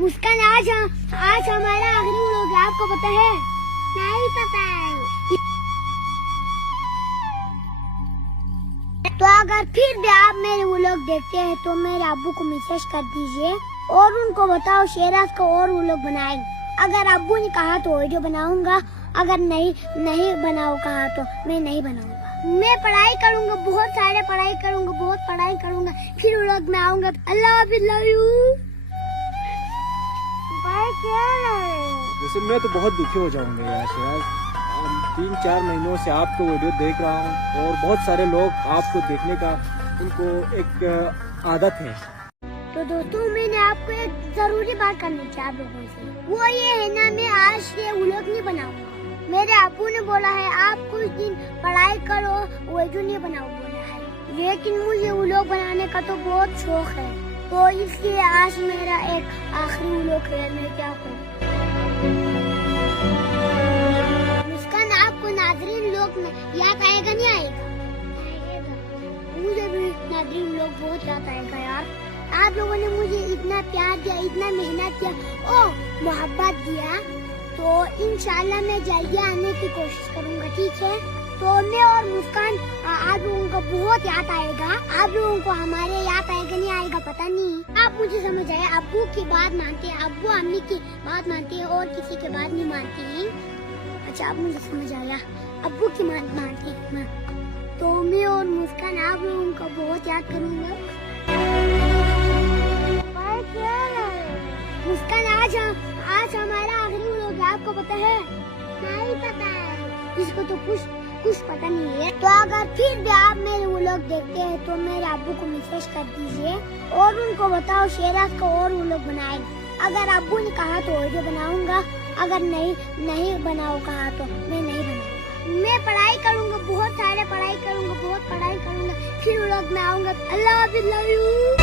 मुस्कान आज हमारा आखिरी व्लॉग है, आपको पता है? नहीं पता है। तो अगर फिर भी आप मेरे व्लॉग देखते हैं तो मेरे अब्बू को मैसेज कर दीजिए और उनको बताओ शेराज का और व्लॉग बनाएंगे। अगर अब्बू ने कहा तो वीडियो बनाऊंगा, अगर नहीं बनाओ कहा तो मैं नहीं बनाऊंगा। मैं पढ़ाई करूंगा, बहुत सारे पढ़ाई करूंगा, बहुत पढ़ाई करूंगा, फिर व्लॉग में आऊंगा। अल्लाह हाफिज़, लव यू। वैसे मैं तो बहुत दुखी हो जाऊंगा यार शेराज। 3-4 महीनों से आपको वीडियो देख रहा हूँ और बहुत सारे लोग आपको देखने का उनको एक आदत है। तो दोस्तों मैंने आपको एक जरूरी बात करनी थी आप लोगों से, वो ये है ना, मैं आज से व्लॉग नहीं बनाऊंगा। मेरे अब्बू ने बोला है आप कुछ दिन पढ़ाई करो, वीडियो नहीं बनाओ बोला है, लेकिन मुझे व्लॉग बनाने का तो बहुत शौक है, तो इसलिए आज मेरा एक आखिरी व्लॉग है। मैं क्या करूँ? मुस्कान, आपको नाज़रीन लोग याद आएगा नहीं आएगा? मुझे भी नाज़रीन लोग बहुत याद आएगा यार। आप लोगों ने मुझे इतना प्यार दिया, इतना मेहनत किया, ओ मोहब्बत दिया, तो इंशाल्लाह मैं जल्दी आने की कोशिश करूंगा, ठीक है? तो मैं और मुस्कान आप लोगों को बहुत याद आएगा, आप लोगों को हमारे याद आएगा नहीं आएगा पता नहीं। आप मुझे समझ आए, अब्बू की बात मानते हैं, अब्बू अम्मी की बात मानते हैं और किसी की बात नहीं मानते हैं। अच्छा अब मुझे समझ आया, अब्बू की बात मानते हैं। तो मैं और मुस्कान आप लोगों को बहुत याद करूंगा। मुस्कान आज हमारा आखिरी व्लॉग है, आपको पता है? नहीं पता है। इसको तो कुछ पता नहीं है। तो अगर फिर भी आप मेरे व्लॉग देखते हैं तो मेरे अब्बू को मैसेज कर दीजिए और उनको बताओ शेराज का और व्लॉग बनाएंगे। अगर अब्बू ने कहा तो वीडियो बनाऊंगा, अगर नहीं बनाओ कहा तो मैं नहीं बनाऊंगा। मैं पढ़ाई करूंगा, बहुत सारे पढ़ाई करूंगा, बहुत पढ़ाई करूंगा, फिर व्लॉग में आऊंगा। अल्लाह हाफिज़, लव यू।